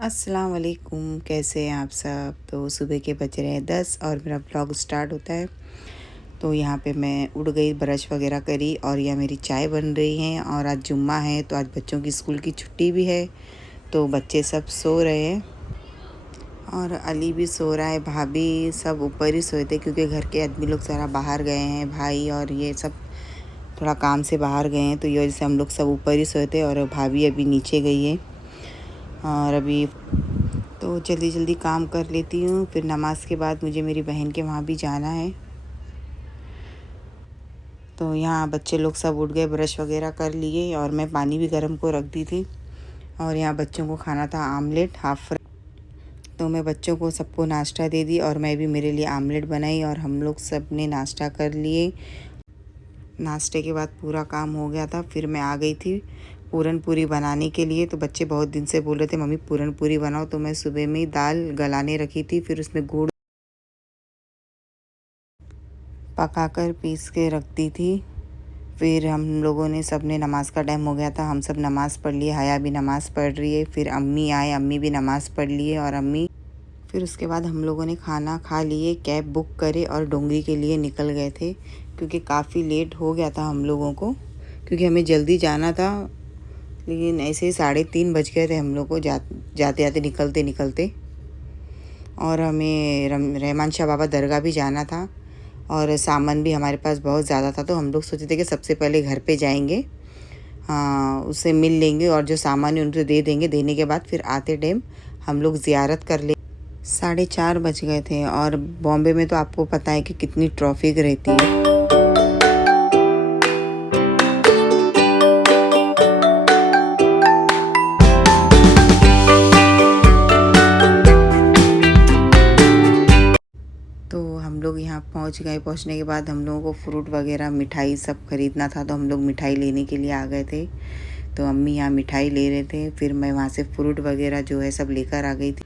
अस्सलाम वालेकुम, कैसे हैं आप सब। तो सुबह के बज रहे हैं 10 और मेरा व्लॉग स्टार्ट होता है। तो यहाँ पे मैं उठ गई, ब्रश वगैरह करी और यह मेरी चाय बन रही है। और आज जुम्मा है तो आज बच्चों की स्कूल की छुट्टी भी है, तो बच्चे सब सो रहे हैं और अली भी सो रहा है। भाभी सब ऊपर ही सोए थे क्योंकि घर के आदमी लोग सारा बाहर गए हैं, भाई और ये सब थोड़ा काम से बाहर गए हैं, तो ये वजह से हम लोग सब ऊपर ही सोए थे और भाभी अभी नीचे गई है। और अभी तो जल्दी जल्दी काम कर लेती हूँ, फिर नमाज़ के बाद मुझे मेरी बहन के वहाँ भी जाना है। तो यहाँ बच्चे लोग सब उठ गए, ब्रश वगैरह कर लिए और मैं पानी भी गर्म को रख दी थी। और यहाँ बच्चों को खाना था आमलेट हाफ़ फ्राई, तो मैं बच्चों को सबको नाश्ता दे दी और मैं भी मेरे लिए आमलेट बनाई और हम लोग सब ने नाश्ता कर लिए। नाश्ते के बाद पूरा काम हो गया था, फिर मैं आ गई थी पूरन पूरी बनाने के लिए। तो बच्चे बहुत दिन से बोल रहे थे मम्मी पूरन पूरी बनाओ, तो मैं सुबह में ही दाल गलाने रखी थी, फिर उसमें गुड़ पकाकर पीस के रख दी थी। फिर हम लोगों ने सब ने नमाज़ का टाइम हो गया था, हम सब नमाज़ पढ़ लिए, हया भी नमाज़ पढ़ रही है। फिर अम्मी आए, अम्मी भी नमाज़ पढ़ लिए और अम्मी फिर उसके बाद हम लोगों ने खाना खा लिए, कैब बुक करे और डोंगरी के लिए निकल गए थे क्योंकि काफ़ी लेट हो गया था हम लोगों को, क्योंकि हमें जल्दी जाना था। लेकिन ऐसे ही 3:30 बज गए थे हम लोग को जाते जाते निकलते निकलते। और हमें रहमान शाह बाबा दरगाह भी जाना था और सामान भी हमारे पास बहुत ज़्यादा था, तो हम लोग सोचे थे कि सबसे पहले घर पे जाएंगे, हाँ उससे मिल लेंगे और जो सामान है उनसे दे देंगे, देने के बाद फिर आते टाइम हम लोग ज़ियारत कर ले। 4:30 बज गए थे और बॉम्बे में तो आपको पता है कि कितनी ट्रैफिक रहती है। तो हम लोग यहाँ पहुँच गए। पहुँचने के बाद हम लोगों को फ्रूट वगैरह मिठाई सब ख़रीदना था, तो हम लोग मिठाई लेने के लिए आ गए थे। तो अम्मी यहाँ मिठाई ले रहे थे, फिर मैं वहाँ से फ्रूट वगैरह जो है सब लेकर आ गई थी।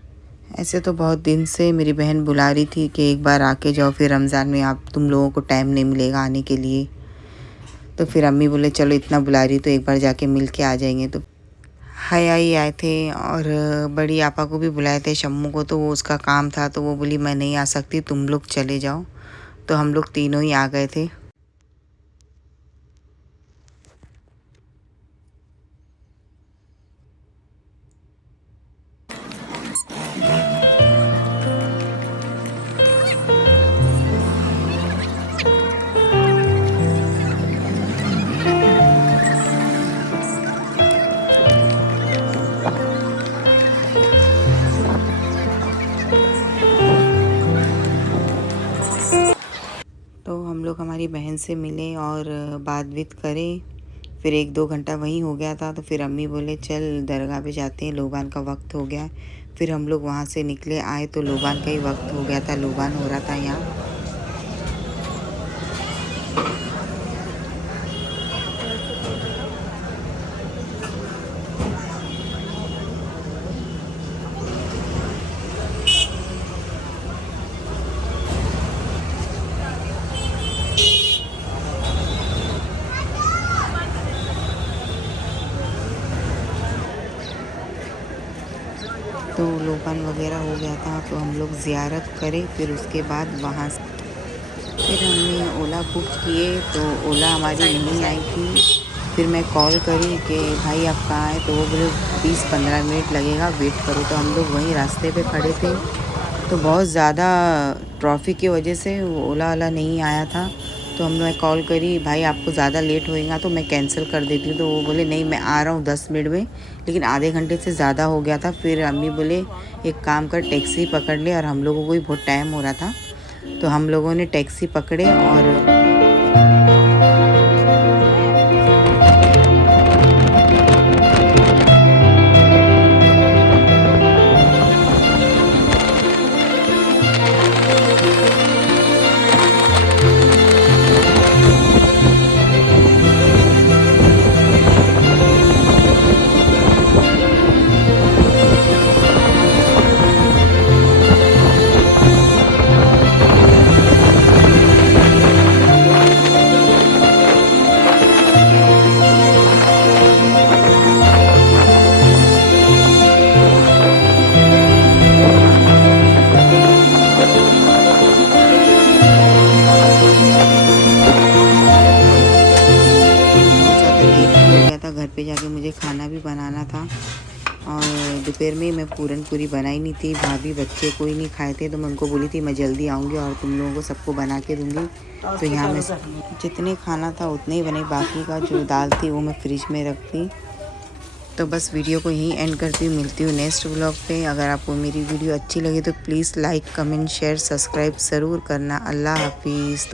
ऐसे तो बहुत दिन से मेरी बहन बुला रही थी कि एक बार आके जाओ, फिर रमज़ान में आप तुम लोगों को टाइम नहीं मिलेगा आने के लिए। तो फिर अम्मी बोले चलो इतना बुला रही तो एक बार जाके मिल के आ जाएंगे। तो हया ही आए थे और बड़ी आपा को भी बुलाए थे, शम्मू को, तो वो उसका काम था तो वो बोली मैं नहीं आ सकती, तुम लोग चले जाओ। तो हम लोग तीनों ही आ गए थे। तो हम लोग हमारी बहन से मिले और बात वित करें, फिर 1-2 घंटा वहीं हो गया था। तो फिर अम्मी बोले चल दरगाह पे जाते हैं, लोबान का वक्त हो गया। फिर हम लोग वहाँ से निकले आए तो लोबान का ही वक्त हो गया था, लोबान हो रहा था यहाँ। तो लोबान वगैरह हो गया था तो हम लोग ज़ियारत करें, फिर उसके बाद वहाँ से फिर हमने ओला बुक किए तो ओला हमारी नहीं आई थी। फिर मैं कॉल करी कि भाई आप कहाँ हैं, तो वो बोले 20-15 मिनट लगेगा, वेट करो। तो हम लोग वहीं रास्ते पे खड़े थे, तो बहुत ज़्यादा ट्रैफिक की वजह से ओला वाला नहीं आया था। तो हमने कॉल करी भाई आपको ज़्यादा लेट होएगा तो मैं कैंसिल कर देती हूँ। तो वो बोले नहीं मैं आ रहा हूँ 10 मिनट में, लेकिन आधे घंटे से ज़्यादा हो गया था। फिर अम्मी बोले एक काम कर टैक्सी पकड़ ले, और हम लोगों को भी बहुत टाइम हो रहा था तो हम लोगों ने टैक्सी पकड़े और पे जाके मुझे खाना भी बनाना था और दोपहर में मैं पूरन पूरी बनाई नहीं थी। भाभी बच्चे कोई नहीं खाए थे तो मैं उनको बोली थी मैं जल्दी आऊँगी और तुम लोगों को सबको बना के दूँगी। तो यहाँ मैं जितने खाना था उतने ही बने, बाकी का जो दाल थी वो मैं फ्रिज में रख दी। तो बस वीडियो को यहीं एंड करती हूँ, मिलती हूँ नेक्स्ट व्लॉग पे। अगर आपको मेरी वीडियो अच्छी लगी तो please like comment share subscribe ज़रूर करना। अल्लाह हाफिज़।